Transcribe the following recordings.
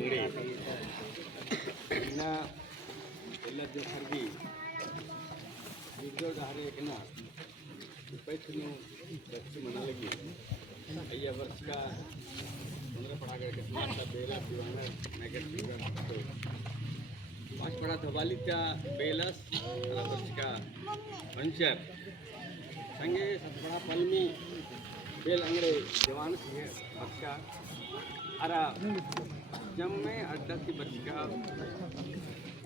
ಅಂಗಡಿ ಇನ್ನ ಎಲ್ಲ ಖರೀದಿ वीडियो डाल रहे ना पैसे बच्चे मना लगी अय्या वर्ष का 15 पढ़ा करके समाजता बेला दीवाना नगर तो 5 पढ़ा धवाली त्या बेलस वर्ष का पंचर संगे 7 पढ़ा पलमी बेल अंगड़े जवान से वर्ष का अरा जम में अड्डा थी वर्ष का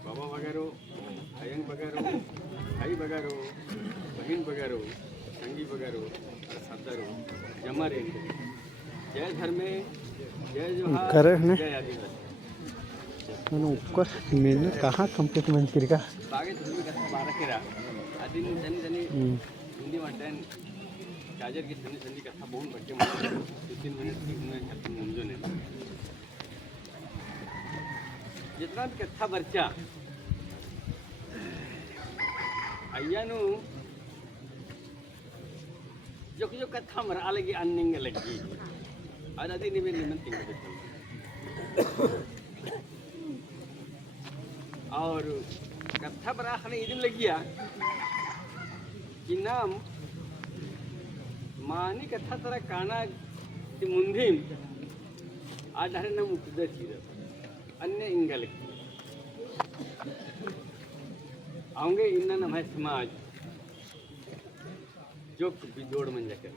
बाबा वगैरह अयंग वगैरह भाई वगैरह बहन वगैरह संगी वगैरह और सदरों जमा रहेंगे जय धर्म जय जोहार जय आदिवासी मैंने ऊपर मैंने कहाँ कंप्लीट मंत्री का बागे तुम्ही कसं बारा केरा आधी त्यांनी त्यांनी हिंदी वाटण चार्जर की संधी संधी कथा बोलून बच्चे 2-3 मिनट की मुंजो ने जितना भी कथा बच्चा अय्यानु जो कथा मर अलग अन्निंग लगी और अदी निवे निमंत्रण देते और कथा पर आखने इधम लगिया कि नाम मानी कथा तरह काना की मुंदिम आज हरे नाम उपदेश की अन्य इंगल आऊंगे इन्ना नम है समाज जो बिजोड़ मन जाकर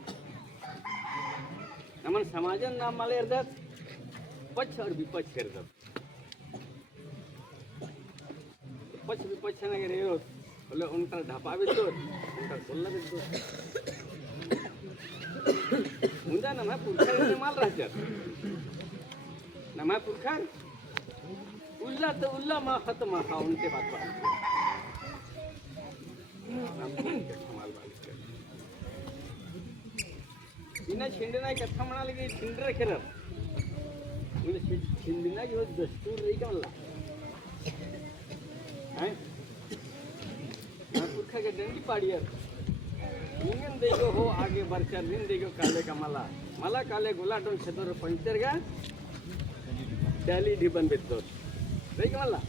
नमन समाजन नाम माले अर्दत पक्ष और विपक्ष कर दत पक्ष विपक्ष ना करे हो बोले उनका ढापा भी तो उनका बोलना भी तो मुंडा नम है पुरखा ने माल रहते नम है पुरखा उल्ला तो उल्ला माँ खत्म हाँ उनके बात पर इन्ना छिंडना कथा म्हणा लगे छिंडर खेळत म्हणजे छिंडना जो दस्तूर रही का मला हैं पुरखा के डंडी पाड़ियर इंगन देगो हो आगे बरचर दिन देगो काले का मला काले गुलाटोन छतर पंचर गा डाली ढिबन बेतो रही का मला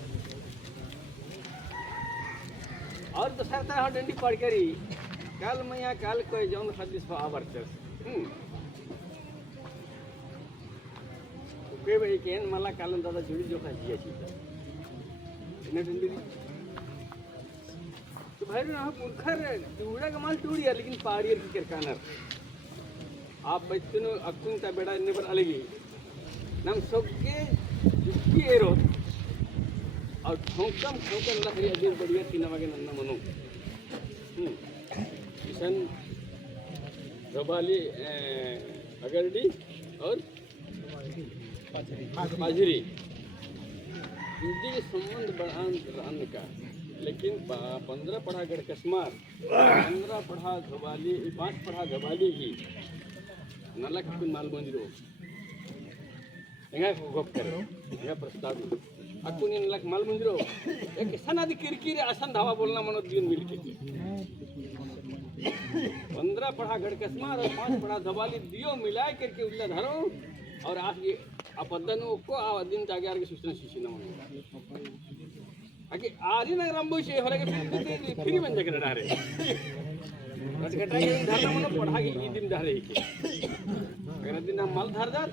और तो सरता हो डंडी पड़ करी काल मैया काल कोई जौन खदिस हो आवर्चर के भाई केन मला कालन दादा जुड़ी जो का जिया छी इने डंडी तो भाई ना पुरखर टूड़ा कमाल टूड़िया लेकिन पाड़ियर की करकानर आप बच्चों ने अक्कुन ता बेड़ा इन्ने पर अलगी नम सबके जुक्की एरो और ठोकम लखरी अजीब बढ़िया तीन वागे नन्ना मनो किशन रबाली अगरडी और बाजरी हिंदी के संबंध बढ़ान का लेकिन 15 पढ़ा गढ़ कस्मार 15 पढ़ा धबाली 5 पढ़ा धबाली की नलक कुन माल मंदिरो हेंगा गोप करो हेंगा प्रस्ताव अकुन इन लक माल मंदिरो एक सनादि किरकिरे असन धावा बोलना मनो दिन मिलके 15 पढ़ा गढ़ कस्मार और 5 पढ़ा धबाली दियो मिलाए करके उल्ला धरो और आज ये अपदन को आ दिन जागे के सूचना शिशी न मनो आके आरी ना रंबो से होले के फ्री बन जाके डारे रटकटा के धरना मनो पढ़ा के ई दिन धारे के अगर दिन माल धार जा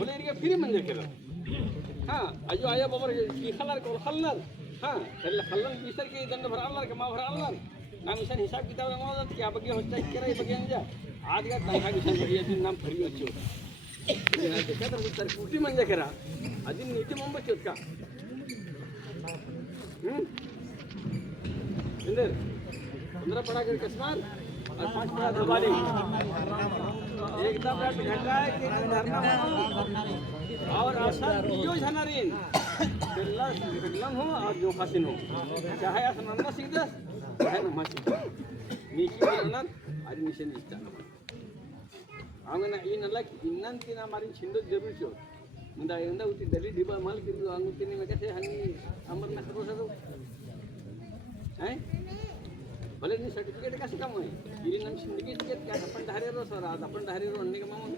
बोले के फ्री बन जाके हाँ अजो आया बाबर की खलर को खलर हाँ चल खलर बिसर के दंड भर अल्लाह के मां भर अल्लाह नाम मिशन हिसाब किताब नमाज क्या बगे होता है करे बगे अंजा आज का तनखा मिशन बढ़िया दिन नाम फरी अच्छो ये देखा तो सर कुटी मंजा करा अदिन नीचे मुंबई चोट का इंदर 15 पढ़ा कर कस्मार और 5 पढ़ा धबाली एकदम रट घटा है कि धरना और आशा जो झनारीन बिल्ला हो और जो खासिन हो चाहे असनन्ना सीधा चाहे नमा सीधा नीचे बनन आज मिशन दिसता आंगना इन अलग इन्नंती ना मारिन छिंदो जरूर छो मुंदा यंदा उती दली डिबा माल किंतु अंगुतीने में कैसे हनी अमर ना करो सरो हैं भले नहीं सर्टिफिकेट का काम है गिरी नाम सिंडिकेट क्या अपन धारे रो सर आज अपन धारे रो अन्य का मामून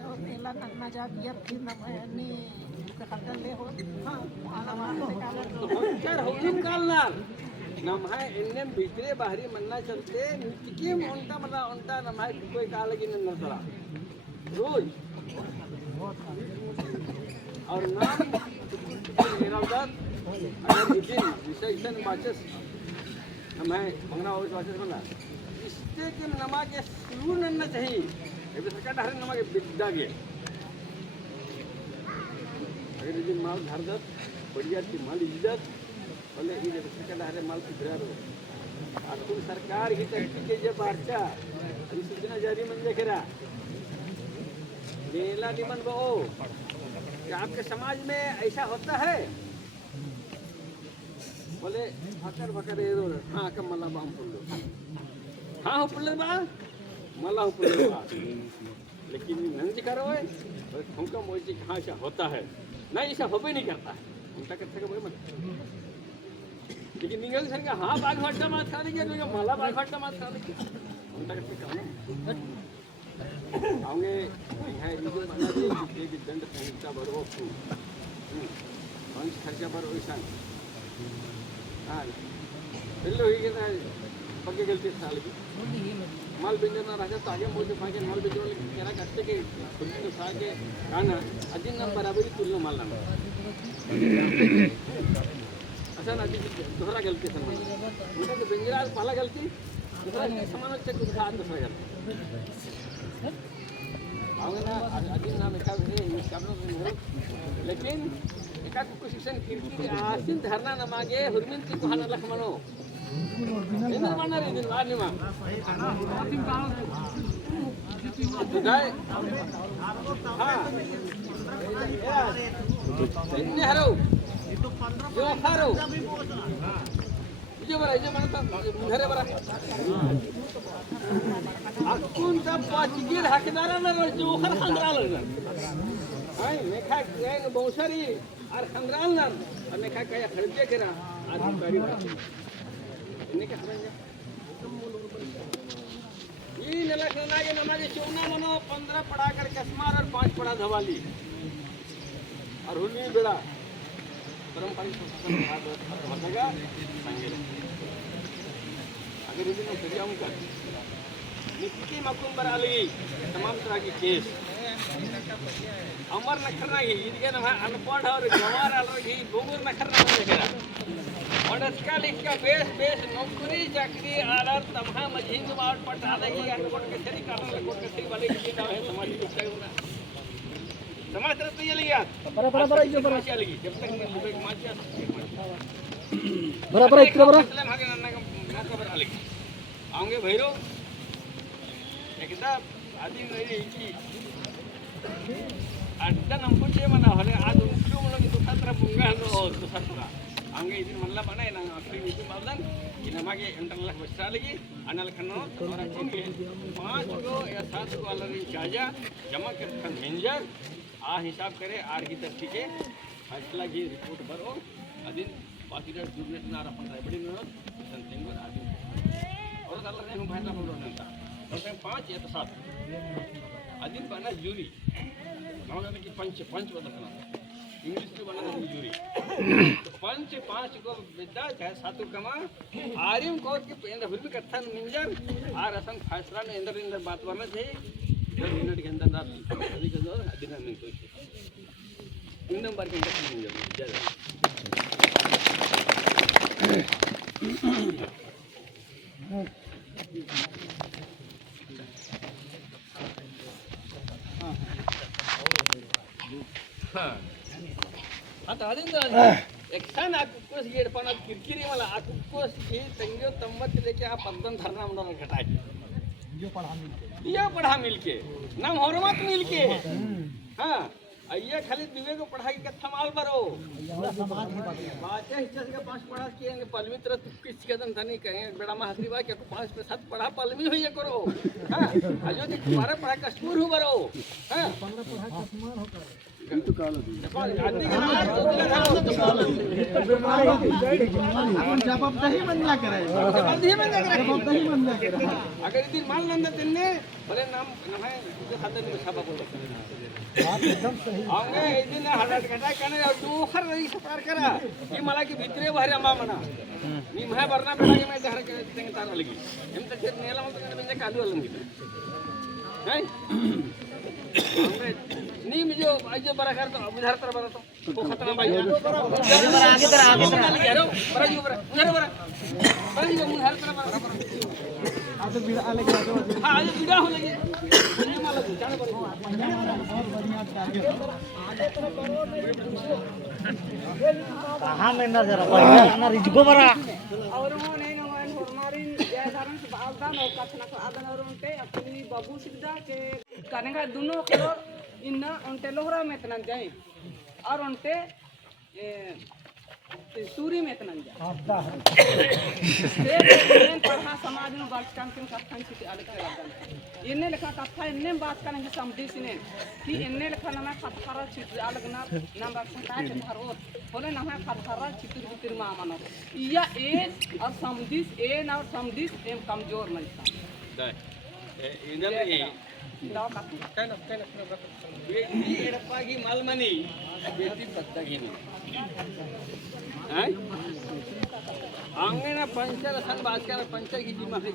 तो नेला नगमा जा बिया फिर ना नि होकर होऊन कालणार नमाय एन्नेम भीतरे बाहरी मन्ना चलते नितिकीम उंटा मला उंटा नमाय कोई काल की नजरा रोज और नाम निरावदार अगर विदिन विशेषण बाचस नमाय मंगना और बाचस बना इससे के नमा के शुरू नन्ना चाहिए ये भी सरकार हर नमा के बिद्दा के अगर ये माल घर दत बढ़िया की माल इज्जत बोले ये सरकार हर माल सुधरा रो और तुम सरकार ही टैक्सी के जब आर्चा अभी सूचना जारी मंजे करा मेला निमन बो क्या आपके समाज में ऐसा होता है बोले भकर भकर ये हाँ कम मला बाम पुल्लो हाँ हो पुल्लो बा मला हो पुल्लो बा लेकिन नंज करो है हमका मोजी कहाँ ऐसा होता है नहीं ऐसा हो भी नहीं करता है उनका करते का मत लेकिन निगल सर का हाँ बाग भाटा मात खा लेंगे तो मला बाग भाटा मात खा लेंगे उनका करते का आऊंगे यहाँ रिजन बना दे कि दंड संहिता बरोबर तू अंश खर्चा पर वैसा हाँ बिल्लो ही कहता है पक्के गलती साल की माल बिंजर ना रहा तो आगे मुझे फाके माल बिंजर वाले कहना करते कि खुद तो खा के खाना अजीन नाम बराबरी तुलना माल नाम अच्छा ना अजीन दूसरा गलती समान उनका तो बिंजरा पहला गलती दूसरा समान अच्छे कुछ खा दूसरा गलती आगे ना अजीन नाम एक लेकिन एका कुछ शिक्षण कीर्ति आसिन धरना नमागे हुरमिन की कहाना लखमनो इधर बना रे दिन बाद निमा दाय हां इन्ने हरो जो खारो जो बरा घरे बरा अकुन का पाचगीर हकदारा न जो खर खंदराल न हाय मेखा गैन बहुसरी और खंदराल न और मेखा कया खर्चे करा अधिकारी इन्ने का समझ ये नलखना के नमाज चौना मनो 15 पढ़ा कर कसमार और 5 पढ़ा धवाली और हुली बेड़ा परंपरिक होगा अगर इसी में सरियाऊं का निकी मकुम पर आली तमाम तरह की केस अमर नखरना ही इनके नाम अनपढ़ और गवार अलग ही गोबर नखरना देखेगा और इसका लिख का बेस नौकरी चाकरी आलर तमहा मझिंग बात पटा लगी अनपढ़ के सरी कारण लकोट के सरी वाले की नाम है समाज की होना समाज तरफ तो ये लिया बराबर ये बराबर लगी जब तक मैं लिखे माचिया बराबर इतना बड़ा मतलब आगे नन्ना का खबर अलग आऊंगे भैरो एकदा आदि नहीं की अड्डा नंबर छे मना हले आज उनको म्हणून दुसरा बुंगा नो दुसरा आंगे इदिन मनला बना है ना आखरी मीटिंग मावदन कि नमागे इंटरनल बच्चा लगी अनल खनो तुम्हारा चेक 5 गो या 7 गो वाला चाजा जमा कर खन मेंजर आ हिसाब करे आर की तरफ के फैसला की रिपोर्ट भरो अदिन बाकी रे दुर्नेट ना अपन बड़ी मेहनत संतिंग को आदि और साल रे हम फैसला बोलो नंता तो 5 या 7 अदिन बना जूरी गाँव में कि पंच बदलना इंग्लिश में बना जूरी तो 5 को विद्या चाहे 7 कमा आर्यम कोर्ट के पेंद फिर भी कथन मिंजर आर असं फैसला ने अंदर बात करना चाहिए 10 मिनट के अंदर अभी कर दो दिन में तो इन नंबर के अंदर मिंजर हाँ आता आदिंदा एक्शन आकुकोस येडपणा किरकिरी मला आकुकोस ही तंगियो तम्मत लेके आप पद्दन धरना म्हणून घटाय यो पढ़ा मिलके नाम हरमत मिलके हां अय्या खाली दिवे को पढ़ाई के थमाल बरो बाचे हिस्से के 5 पढ़ा के पलवी तरह किस के दन धनी कहे बेड़ा में हसरी बा के 5 पे 7 पढ़ा पलवी होइए करो हां अजो देख तुम्हारे पढ़ा कश्मीर हो बरो हां 15 पढ़ा कश्मीर हो करो जबाबदारी बंद करायचं अगर इतनी मान लेंगे तिन्ने भले नाम है जो खाते में छापा बोल एकदम सही आंगे इतने हड़ाट घटा करने और जो हर रही सपार करा ये मला की भितरे बाहेर आंबा म्हणा मी महा भरना पडा की मैं घर के तेंगे तार लगी हम तो खेत नेला मत म्हणजे कादू आलंगी नहीं आंगे नी जो जो बरा कर तो उधर तर बरा तो वो खतरा भाई बरा आगे तर बरा जो बरा बरा जो उधर तर बरा आता बिड़ा आले के आगे हां आज बिड़ा हो लगी ये माला जाने पर कहां में ना जरा पहिला ना रिजको बरा और वो नहीं हमारी जयसारण से बालदान और कथना को आदन और उनके अपनी बाबू सिद्धा के करने का दोनों करो इन उनते लोहरा में तना जाए और उनते सूरी में तना जाए आपदा ये पढ़ा समाज में बात काम के कथा से अलग अलग इन्ने लिखा कथा इन्ने बात करने की समझी सिने कि इन्ने लिखा ना कथा चित्र अलग ना नाम रखता है धरो बोले ना कथा चित्र चित्र मा मानो या ए और समझिस ए ना और समझिस एम कमजोर मनता इंदम ए दाव का बेटी एडप्पा की मालमनी बेटी पत्ता की नहीं हैं आंगे ना पंचर सन बात कर पंचर की जिम्मा है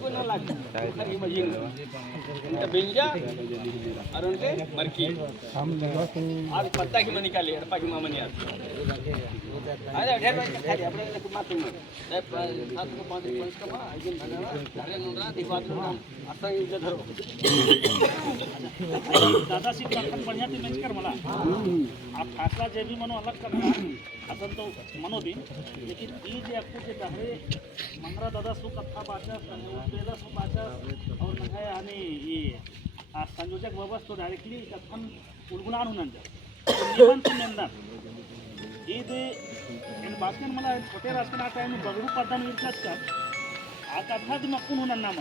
को ना लग हर की मजीन उनका बिंजा और उनके मरकी हम लगा के और पत्ता की मनी का ले एडप्पा की मामनी आती अरे ढेर भाई खाली अपने को मात में 7 को 5 पंच का मा आइजन भगवा घरे नोरा दिवात नो असा इज्जत धरो दादाशी आपण बढ़िया ती मेंच कर मला आप फासला जे भी मनो अलग करना असन तो मनो दिन लेकिन ई जे आपको जे दहरे मंगरा दादा सु कथा बाचा संयोजक सु बाचा और नहाय आणि ये संयोजक व्यवस्था तो डायरेक्टली कथन उलगुलान होऊन जा निबंध नेंदा ఇది నేను బాస్కెట్ मला छोटे राजकारण टाइम बगरू पद्धन विरकाच का आ कथा दी मक्कून होना नाम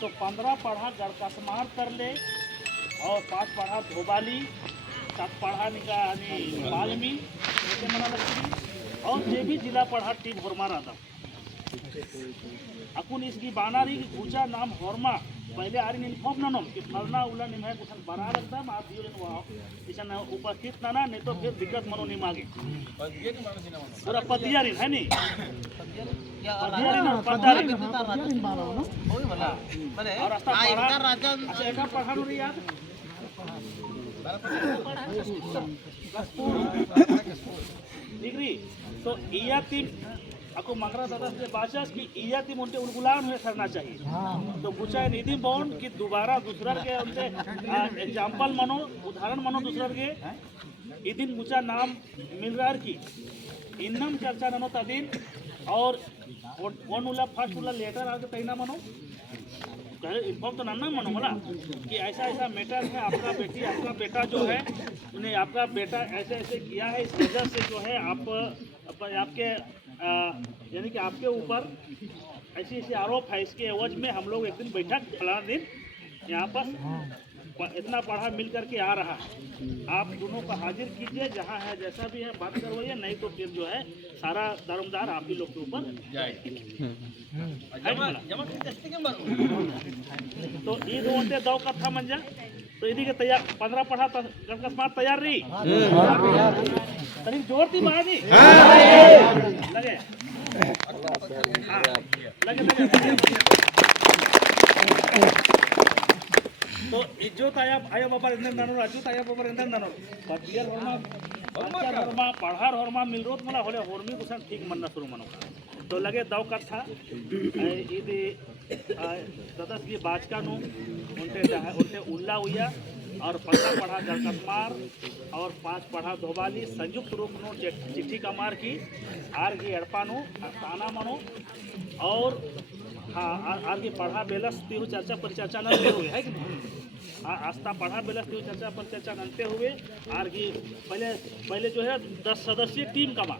तो 15 पढ़ा गड़कसमार कर ले और 5 पढ़ा धोबाली 7 पढ़ा निका आणि बालमी ऐसे मना लगती और जे भी जिला पढ़ा टीम होरमा आता अकुन इसकी बानारी की पूजा नाम होरमा पहले आरी इन्फॉर्म ना कि फलना उला निम है कुछ बना लगता है आप यूरिन वाओ इसन उपस्थित ना नहीं तो फिर दिक्कत मनो नहीं मांगे पूरा पतियारी है नहीं पतियारी ना पतियारी होई मला और रास्ता राजा अच्छा एक पढ़ा नो रे याद डिग्री तो इया टीम आपको मंगरा दादा से बाचास की इया टीम उनके उलगुलान हुए करना चाहिए तो पूछा निधि बॉन्ड कि दोबारा दूसरा के उनसे एग्जाम्पल मानो उदाहरण मानो दूसरा के इदिन पूछा नाम मिल रहा की इन्नम चर्चा ननो तदिन और वन उला फर्स्ट उला लेटर आके तैना मानो इन्फॉर्म तो ना मानो बोला कि ऐसा ऐसा मैटर है आपका बेटा जो है उन्हें आपका बेटा ऐसे ऐसे किया है इस वजह से जो है आपके यानी कि आपके ऊपर ऐसी ऐसी आरोप है इसके एवज में हम लोग एक दिन बैठक फलाना दिन यहाँ पर इतना पढ़ा मिल करके आ रहा है आप दोनों को हाजिर कीजिए जहाँ है जैसा भी है बात करवाइए नहीं तो फिर जो है सारा दारोमदार आप ही लोग के ऊपर तो ये दो घंटे दो कथा मंजा तो इधी के तैयार 15 पढ़ा गणकस्मात तैयार रही तनी जोर थी महाजी लगे लगे तो इज्जत आया बाबा इंदन दानो राजू आया बाबा इंदन दानो पतियार होरमा पढ़ार होरमा मिल रोत मला होले होरमी कुछ ठीक मनना शुरू मनो तो लगे दाव कथा इदी दादा की बाचका नु उनते उल्ला हुआ और 15 पढ़ा गलकसमार और 5 पढ़ा धोबाली संयुक्त रूप नो चिट्ठी कमार की आर की एड़पानो ताना मनो और हाँ आर की पढ़ा बेलस तीहु चर्चा परिचर्चा नंते हुए है कि नहीं आस्था पढ़ा बेलस तीहु चर्चा परिचर्चा नंते हुए आर की पहले जो है 10 सदस्यीय टीम कमा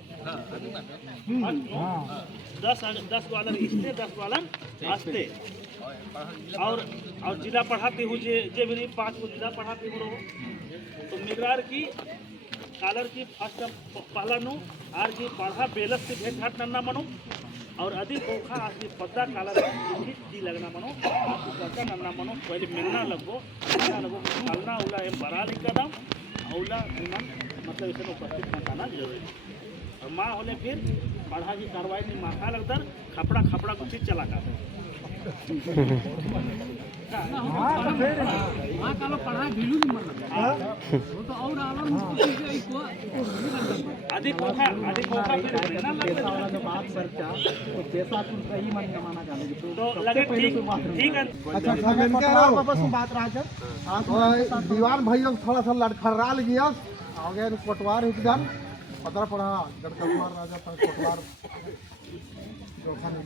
10 वाला इसते 10 वाला आस्ते और जिला पढ़ाती हूँ जे मेरी 5 को जिला पढ़ाती हूँ तो मिगरार की कालर की फर्स्ट पहला नु आर की पढ़ा बेलस से भेंट घाट नन्ना मनो और अधिक ओखा आखिर पद्दा कालर की लगना मनो आपको पद्दा नन्ना मनो पहले मिलना लगो कालना उला एम बरा लिखा औला मतलब इसे उपस्थित बताना जरूरी और माँ होले फिर पढ़ा की कार्रवाई में माथा लगता खपड़ा कुछ चला का अधिक होगा फिर तो लगे ठीक है। अच्छा बात रहा दीवान भाई लोग थोड़ा सा लड़खड़ा गया आगे कोटवार एकदम पता पड़ा गढ़कलवार राजा पर कोटवार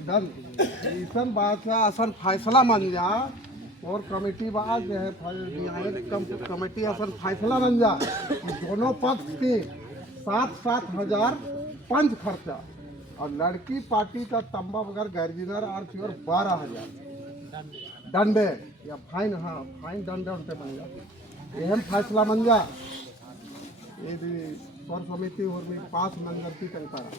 दल ऐसन बात है असन फैसला मान जा और कमेटी बात जो है कमेटी असन फैसला बन जा दोनों पक्ष के 7,000 पंच खर्चा और लड़की पार्टी का तंबा वगैरह गैरजिनर और प्योर 12,000 दंडे या फाइन। हाँ फाइन दंडे उनसे बन जा एहम फैसला बन जा ये भी स्वर समिति और में 5 मंजर की टंकारा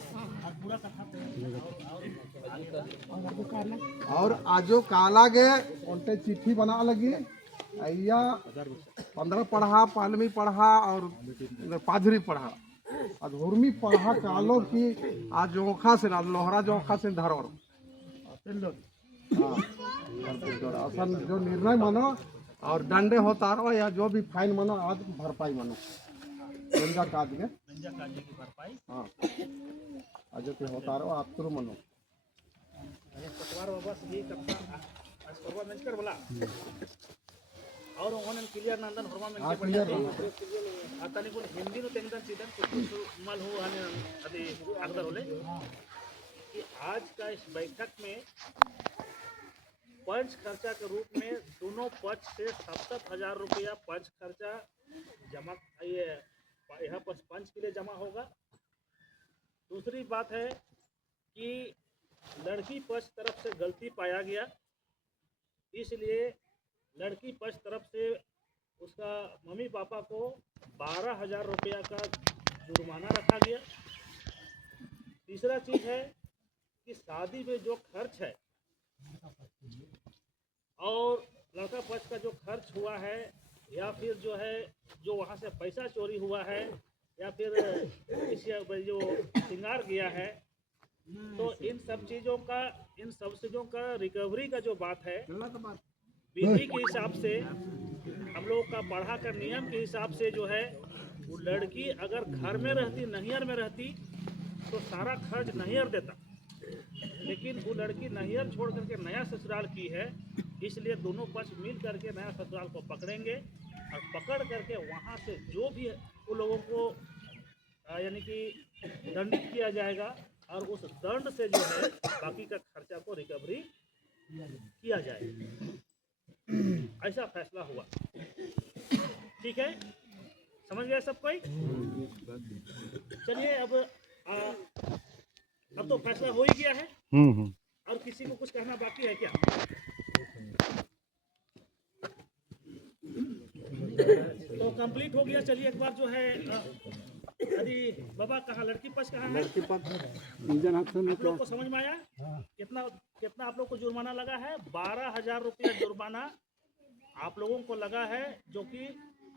और आजो काला गए उनके चिट्ठी बना लगी अय्या 15 पढ़ा 15वीं पढ़ा और 5वीं पढ़ा अधूरमी पढ़ा कालो की आज जोखा से लोहरा जोखा से धरोर असन जो निर्णय मानो और दंडे होता रहो या जो भी फाइन मानो आज भरपाई मानो गंजा काज में हाँ आज के होता रहो आप तुरु मानो और उन्होंने क्लियर नंदन हरवा में क्लियर आतानी को हिंदी नो तेंगदन सीधन कुछ मल हो आने अभी अगदर होले कि आज का इस बैठक में पंच खर्चा के रूप में दोनों पक्ष से 70,000 रुपया पंच खर्चा जमा ये यहाँ पर पंच के लिए जमा होगा। दूसरी बात है कि लड़की पक्ष तरफ से गलती पाया गया इसलिए लड़की पक्ष तरफ से उसका मम्मी पापा को 12,000 रुपया का जुर्माना रखा गया। तीसरा चीज़ है कि शादी में जो खर्च है और लड़का पक्ष का जो खर्च हुआ है या फिर जो है जो वहाँ से पैसा चोरी हुआ है या फिर इसे जो श्रृंगार गया है तो इन सब चीज़ों का रिकवरी का जो बात है विधि के हिसाब से हम लोग का पढ़ा का नियम के हिसाब से जो है वो लड़की अगर घर में रहती नैहर में रहती तो सारा खर्च नैहर देता लेकिन वो लड़की नैहर छोड़ करके नया ससुराल की है इसलिए दोनों पक्ष मिल करके नया ससुराल को पकड़ेंगे और पकड़ करके वहाँ से जो भी उन लोगों को यानी कि दंडित किया जाएगा और उस दंड से जो है बाकी का खर्चा को रिकवरी किया जाएगा। ऐसा फैसला हुआ। ठीक है समझ गए सब कोई। चलिए अब तो फैसला हो ही गया है और किसी को कुछ कहना बाकी है क्या? तो कंप्लीट हो गया। चलिए एक बार जो है अरे बाबा कहाँ लड़की पक्ष कहाँ है? लड़की पक्ष आप लोग को समझ में आया? कितना आप लोग को जुर्माना लगा है? 12,000 रुपया जुर्माना आप लोगों को लगा है जो कि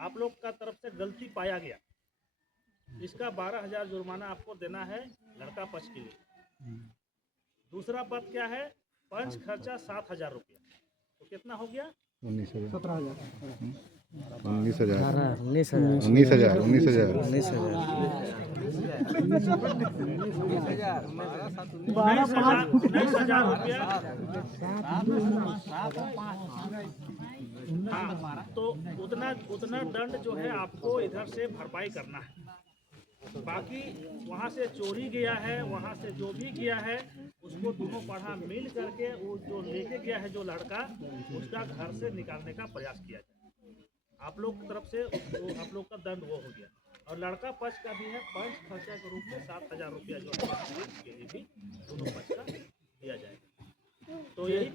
आप लोग का तरफ से गलती पाया गया। इसका 12,000 जुर्माना आपको देना है लड़का पक्ष के लिए। दूसरा बात क्या है? पंच खर्चा 7,000 रुपया तो कितना हो गया? 19,000 रुपया। हाँ तो उतना दंड जो है आपको इधर से भरपाई करना है। बाकी वहाँ से चोरी गया है वहाँ से जो भी किया है उसको दोनों पढ़ा मिल करके वो जो लेके गया है जो लड़का उसका घर से निकालने का प्रयास किया जाए। आप लोग की तरफ से तो आप लोग का दंड वो हो गया और लड़का पक्ष का भी है पंच खर्चा के रूप में 7,000 रुपया जो है उसके लिए भी दोनों पक्ष का दिया जाएगा। तो यही